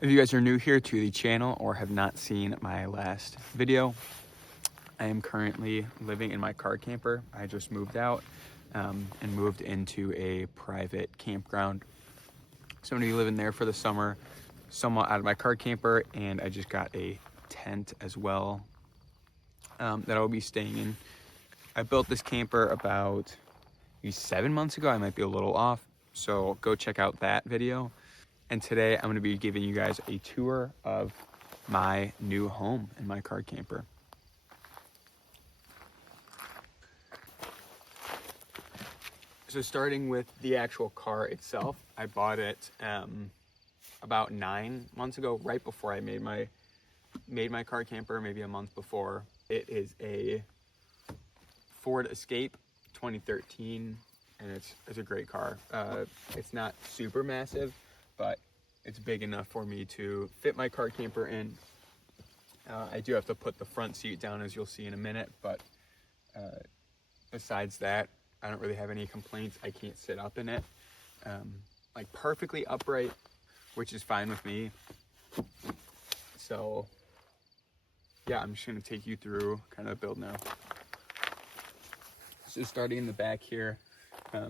If you guys are new here to the channel or have not seen my last video, I am currently living in my car camper. I just moved out and moved into a private campground. So I'm gonna be living there for the summer, somewhat out of my car camper, and I just got a tent as well that I'll be staying in. I built this camper about maybe 7 months ago. I might be a little off, so go check out that video. And today I'm gonna be giving you guys a tour of my new home in my car camper. So starting with the actual car itself, I bought it about 9 months ago, right before I made my car camper, maybe a month before. It is a Ford Escape 2013, and it's a great car. It's not super massive, but it's big enough for me to fit my car camper in. I do have to put the front seat down, as you'll see in a minute, but besides that, I don't really have any complaints. I can't sit up in it like perfectly upright, which is fine with me. So yeah, I'm just gonna take you through kind of the build now. So starting in the back here,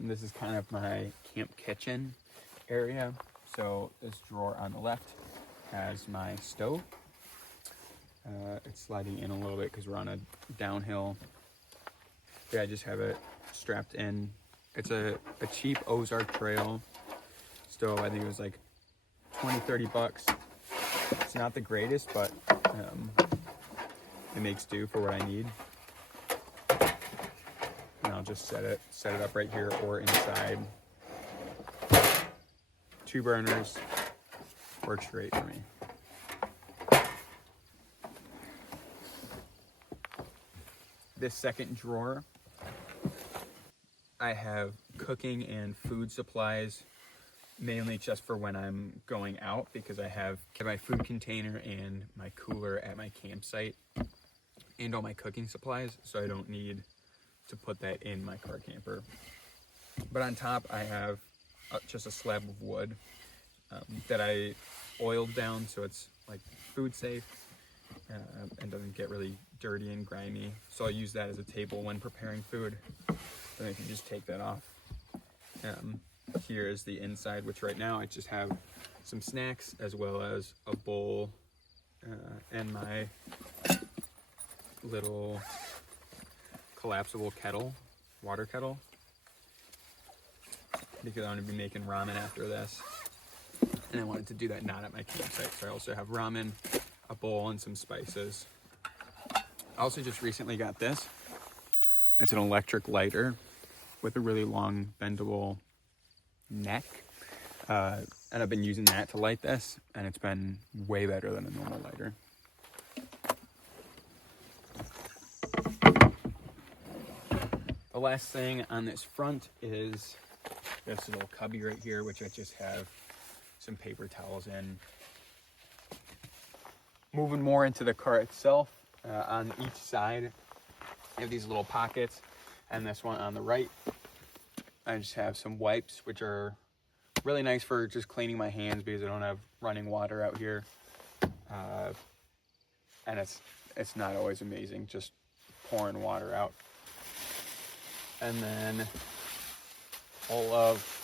this is kind of my camp kitchen area. So this drawer on the left has my stove. It's sliding in a little bit because we're on a downhill. Yeah, I just have it strapped in. It's a cheap Ozark Trail stove. I think it was like 20-30 bucks. It's not the greatest, but it makes do for what I need. And I'll just set it up right here or inside. 2 burners works great for me. This second drawer, I have cooking and food supplies, mainly just for when I'm going out, because I have my food container and my cooler at my campsite and all my cooking supplies, so I don't need to put that in my car camper. But on top, I have just a slab of wood that I oiled down so it's like food safe and doesn't get really dirty and grimy. So I'll use that as a table when preparing food. And I can just take that off. Here is the inside, which right now I just have some snacks as well as a bowl and my little collapsible kettle, water kettle, because I'm gonna be making ramen after this. And I wanted to do that not at my campsite. So I also have ramen, a bowl, and some spices. I also just recently got this. It's an electric lighter with a really long bendable neck. And I've been using that to light this, and it's been way better than a normal lighter. The last thing on this front is this little cubby right here, which I just have some paper towels in. Moving more into the car itself, on each side, I have these little pockets, and this one on the right, I just have some wipes, which are really nice for just cleaning my hands because I don't have running water out here. And it's not always amazing, just pouring water out. And then all of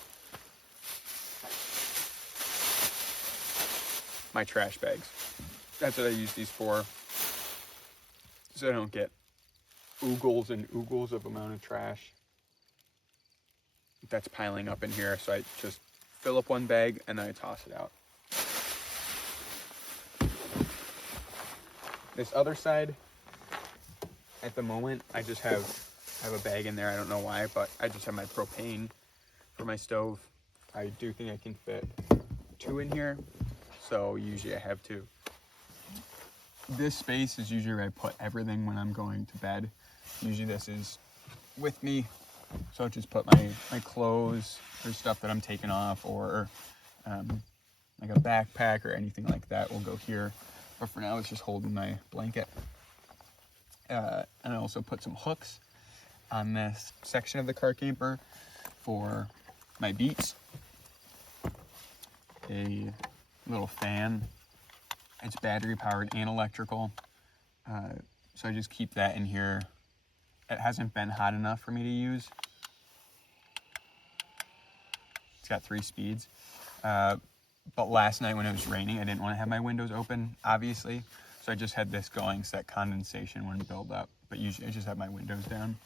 my trash bags. That's what I use these for, so I don't get oogles and oogles of amount of trash that's piling up in here. So I just fill up one bag and then I toss it out. This other side, at the moment, I just have a bag in there. I don't know why, but I just have my propane for my stove. I do think I can fit 2 in here, so usually I have 2. This space is usually where I put everything when I'm going to bed. Usually this is with me, so I just put my clothes or stuff that I'm taking off, or like a backpack or anything like that will go here. But for now, it's just holding my blanket. And I also put some hooks on this section of the car camper for my Beats, a little fan. It's battery powered and electrical. So I just keep that in here. It hasn't been hot enough for me to use. It's got 3 speeds. But last night when it was raining, I didn't want to have my windows open, obviously. So I just had this going so that condensation wouldn't build up. But usually I just have my windows down.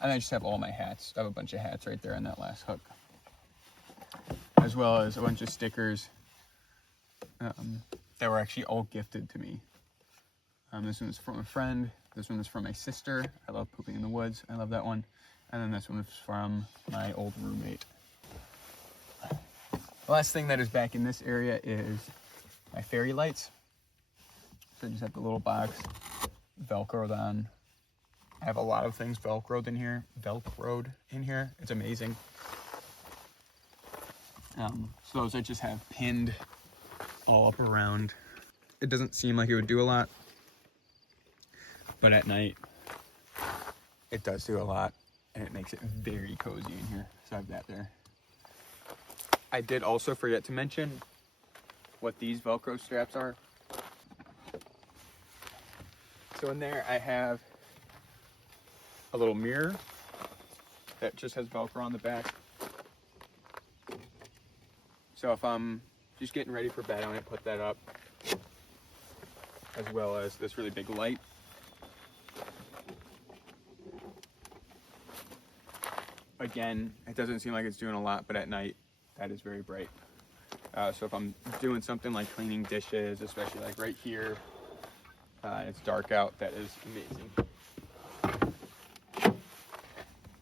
And I just have all my hats. I have a bunch of hats right there on that last hook. As well as a bunch of stickers that were actually all gifted to me. This one is from a friend. This one is from my sister. I love Pooping in the Woods. I love that one. And then this one is from my old roommate. The last thing that is back in this area is my fairy lights. So I just have the little box Velcroed on. I have a lot of things Velcroed in here. It's amazing. So those I just have pinned all up around. It doesn't seem like it would do a lot, but at night it does do a lot, and it makes it very cozy in here. So I have that there. I did also forget to mention what these Velcro straps are. So in there I have a little mirror that just has Velcro on the back. So if I'm just getting ready for bed, I might put that up, as well as this really big light. Again, it doesn't seem like it's doing a lot, but at night, that is very bright. So if I'm doing something like cleaning dishes, especially like right here, and it's dark out, that is amazing.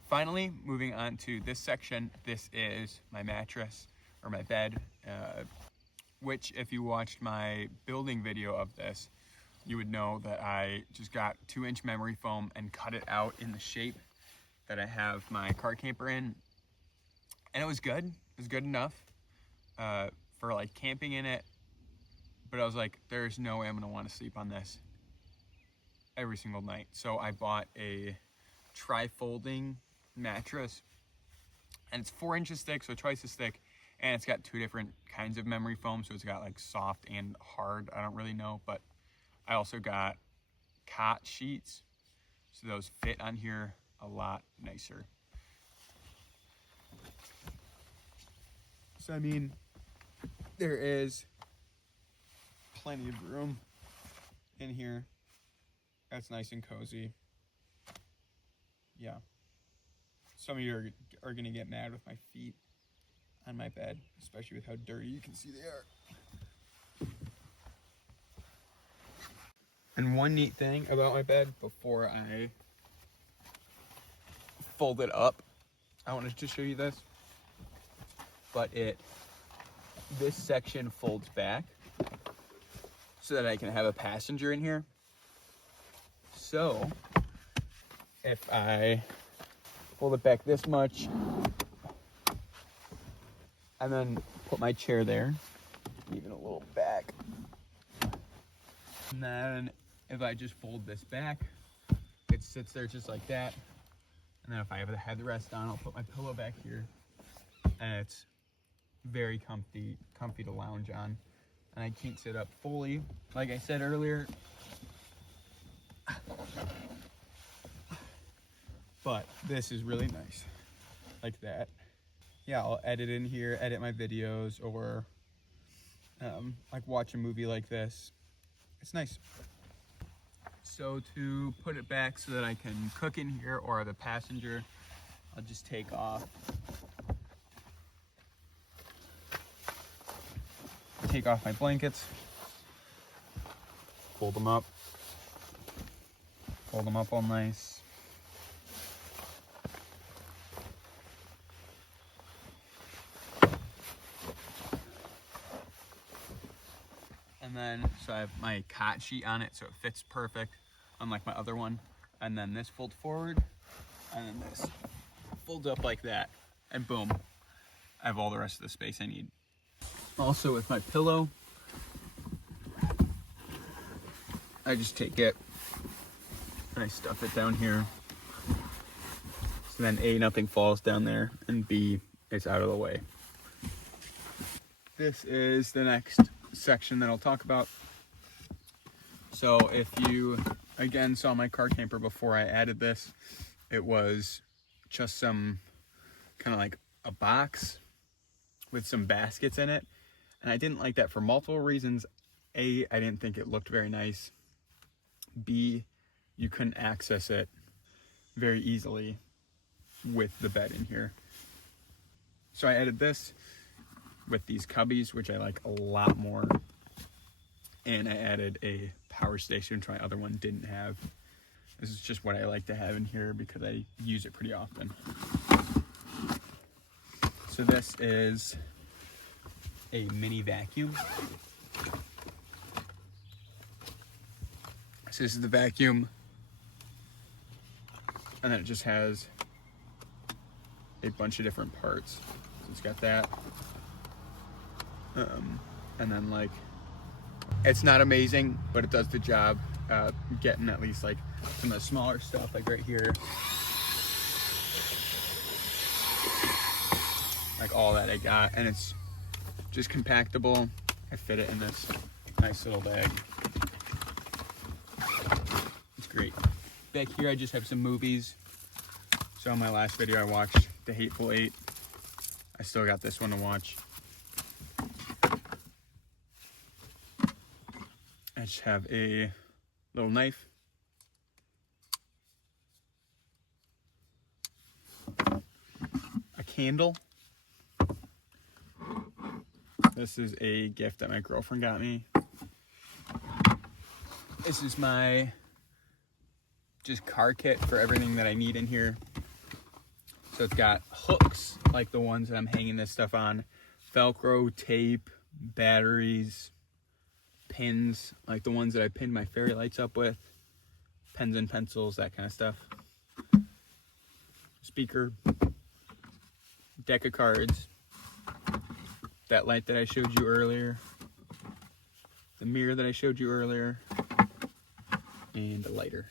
Finally, moving on to this section, this is my mattress, or my bed, which if you watched my building video of this, you would know that I just got 2-inch memory foam and cut it out in the shape that I have my car camper in. And it was good. It was good enough for like camping in it. But I was like, there's no way I'm gonna want to sleep on this every single night. So I bought a tri-folding mattress, and it's 4 inches thick, so twice as thick. And it's got 2 different kinds of memory foam, so it's got like soft and hard. I don't really know, but I also got cot sheets, so those fit on here a lot nicer. So I mean, there is plenty of room in here. That's nice and cozy. Yeah. Some of you are gonna get mad with my feet on my bed, especially with how dirty you can see they are. And one neat thing about my bed before I fold it up, I wanted to show you this, but this section folds back so that I can have a passenger in here. So if I fold it back this much and then put my chair there, even a little back, and then if I just fold this back, it sits there just like that. And then if I have the headrest on, I'll put my pillow back here, and it's very comfy to lounge on. And I can't sit up fully, like I said earlier, but this is really nice, like that. Yeah, I'll edit in here, edit my videos, or like watch a movie like this. It's nice. So to put it back so that I can cook in here or the passenger, I'll just take off my blankets, fold them up all nice. And then, so I have my cot sheet on it, so it fits perfect, unlike my other one. And then this folds forward, and then this folds up like that, and boom, I have all the rest of the space I need. Also with my pillow, I just take it and I stuff it down here. So then A, nothing falls down there, and B, it's out of the way. This is the next section that I'll talk about. So if you, again, saw my car camper before I added this, it was just some kind of like a box with some baskets in it. And I didn't like that for multiple reasons. A, I didn't think it looked very nice. B, you couldn't access it very easily with the bed in here. So I added this with these cubbies, which I like a lot more. And I added a power station, which my other one didn't have. This is just what I like to have in here because I use it pretty often. So this is a mini vacuum. So this is the vacuum. And then it just has a bunch of different parts. So it's got that. And then like, it's not amazing, but it does the job. Getting at least like some of the smaller stuff, like right here. Like all that I got, and it's just compactable. I fit it in this nice little bag. It's great. Back here I just have some movies. So in my last video I watched The Hateful Eight. I still got this one to watch. I just have a little knife. A candle. This is a gift that my girlfriend got me. This is my just car kit for everything that I need in here. So it's got hooks like the ones that I'm hanging this stuff on, Velcro, tape, batteries, pins like the ones that I pinned my fairy lights up with, pens and pencils, that kind of stuff. Speaker, deck of cards, that light that I showed you earlier, the mirror that I showed you earlier, and a lighter.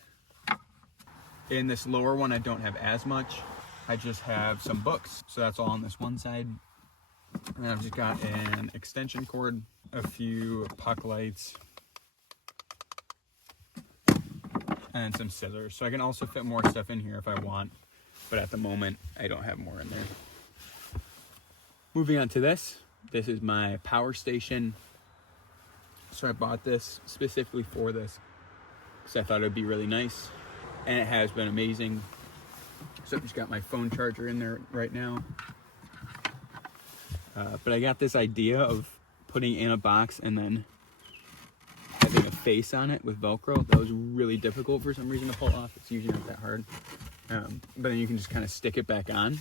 In this lower one I don't have as much. I just have some books, so that's all on this one side. And I've just got an extension cord, a few puck lights, and some scissors. So I can also fit more stuff in here if I want, but at the moment I don't have more in there. Moving on to this. This is my power station. So I bought this specifically for this because I thought it would be really nice, and it has been amazing. So I've just got my phone charger in there right now. But I got this idea of putting in a box and then having a face on it with Velcro. That was really difficult for some reason to pull off. It's usually not that hard. But then you can just kind of stick it back on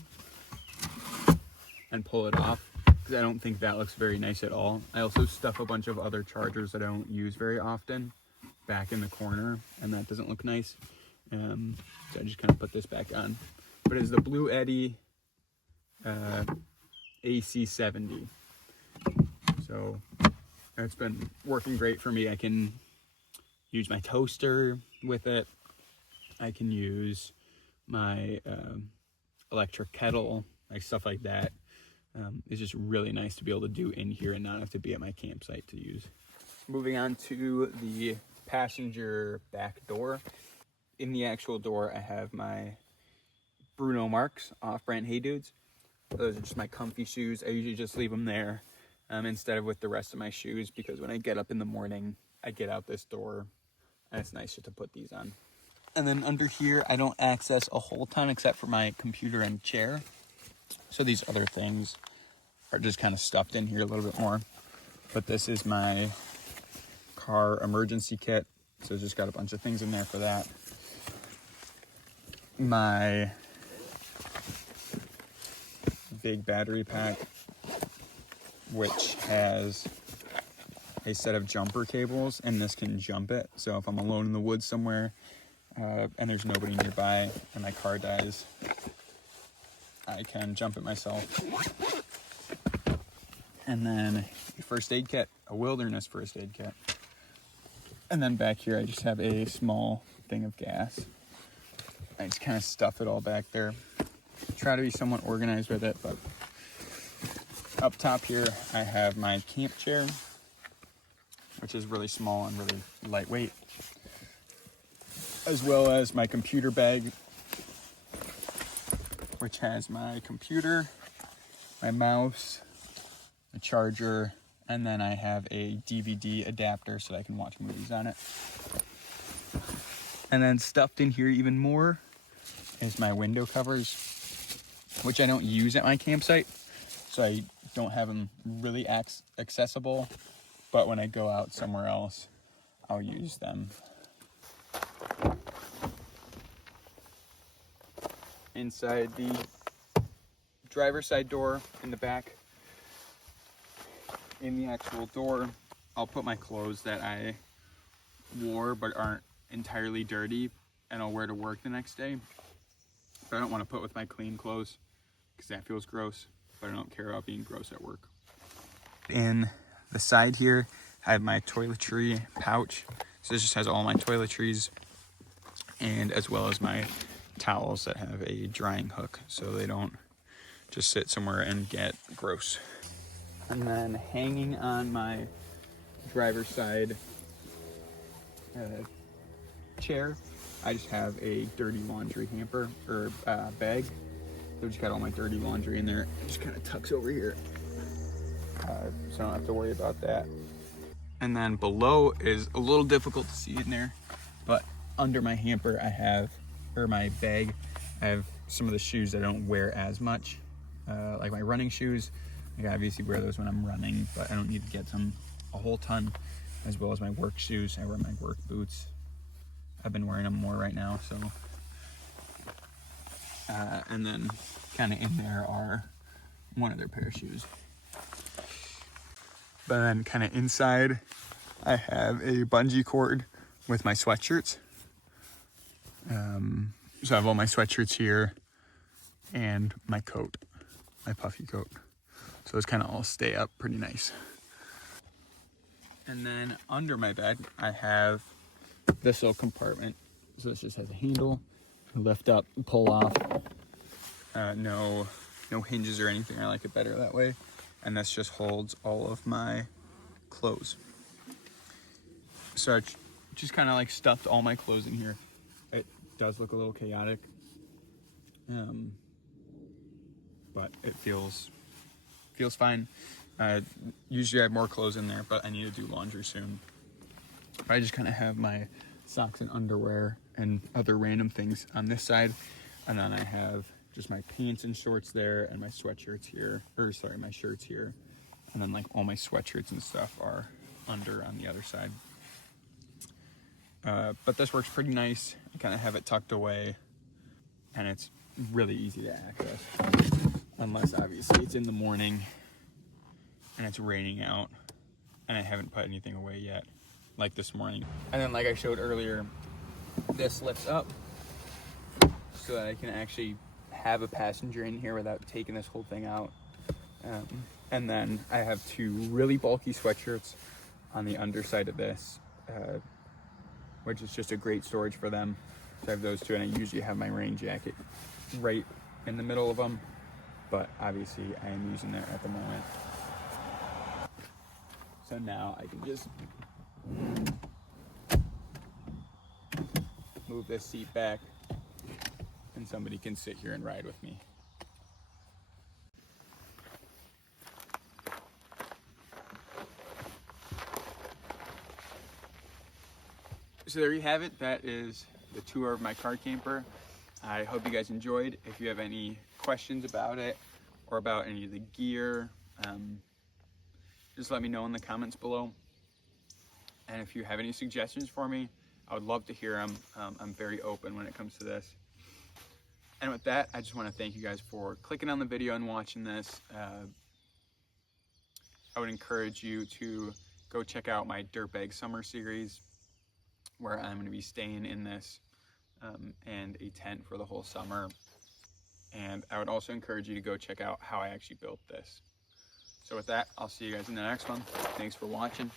and pull it off, because I don't think that looks very nice at all. I also stuff a bunch of other chargers that I don't use very often back in the corner, and that doesn't look nice. So I just kind of put this back on. But it's the Blue Eddy AC70. So it's been working great for me. I can use my toaster with it. I can use my electric kettle, like stuff like that. It's just really nice to be able to do in here and not have to be at my campsite to use. Moving on to the passenger back door. In the actual door, I have my Bruno Mars off-brand Hey Dudes. Those are just my comfy shoes. I usually just leave them there instead of with the rest of my shoes, because when I get up in the morning, I get out this door and it's nice just to put these on. And then under here, I don't access a whole ton except for my computer and chair. So these other things are just kind of stuffed in here a little bit more. But this is my car emergency kit. So it's just got a bunch of things in there for that. My big battery pack, which has a set of jumper cables, and this can jump it. So if I'm alone in the woods somewhere and there's nobody nearby and my car dies, I can jump it myself. And then a first aid kit, a wilderness first aid kit. And then back here I just have a small thing of gas. I just kind of stuff it all back there. Try to be somewhat organized with it, but up top here I have my camp chair. which is really small and really lightweight, as well as my computer bag, which has my computer, my mouse, a charger, and then I have a DVD adapter so that I can watch movies on it. And then stuffed in here even more is my window covers, which I don't use at my campsite, so I don't have them really accessible, but when I go out somewhere else, I'll use them. Inside the driver's side door in the back, in the actual door, I'll put my clothes that I wore but aren't entirely dirty and I'll wear to work the next day. But I don't want to put with my clean clothes because that feels gross, but I don't care about being gross at work. In the side here, I have my toiletry pouch. So this just has all my toiletries, and as well as my towels that have a drying hook so they don't just sit somewhere and get gross. And then hanging on my driver's side chair, I just have a dirty laundry hamper or bag. So I just got all my dirty laundry in there. It just kind of tucks over here, so I don't have to worry about that. And then below is a little difficult to see in there, but under my hamper I have, or my bag, I have some of the shoes that I don't wear as much, like my running shoes. I obviously wear those when I'm running, but I don't need to get a whole ton, as well as my work shoes. I wear my work boots. I've been wearing them more right now, so. And then kind of in there are one other pair of shoes. But then kind of inside, I have a bungee cord with my sweatshirts. So I have all my sweatshirts here and my coat, my puffy coat. So those kind of all stay up pretty nice. And then under my bed, I have this little compartment. So this just has a handle, lift up, pull off. No hinges or anything. I like it better that way. And this just holds all of my clothes. So I just kind of like stuffed all my clothes in here. It does look a little chaotic, but it feels fine. Usually I have more clothes in there, but I need to do laundry soon. I just kind of have my socks and underwear and other random things on this side, and then I have just my pants and shorts there, and my sweatshirts here, my shirts here, and then like all my sweatshirts and stuff are under on the other side. But this works pretty nice. I kind of have it tucked away, and it's really easy to access, unless obviously it's in the morning and it's raining out and I haven't put anything away yet, like this morning. And then like I showed earlier, this lifts up so that I can actually have a passenger in here without taking this whole thing out. And then I have two really bulky sweatshirts on the underside of this, which is just a great storage for them. So I have those two, and I usually have my rain jacket right in the middle of them, but obviously I am using that at the moment. So now I can just move this seat back and somebody can sit here and ride with me. So there you have it. That is the tour of my car camper. I hope you guys enjoyed. If you have any questions about it or about any of the gear, just let me know in the comments below. And if you have any suggestions for me, I would love to hear them. I'm very open when it comes to this. And with that, I just want to thank you guys for clicking on the video and watching this. I would encourage you to go check out my Dirtbag Summer series, where I'm going to be staying in this and a tent for the whole summer. And I would also encourage you to go check out how I actually built this. So with that, I'll see you guys in the next one. Thanks for watching.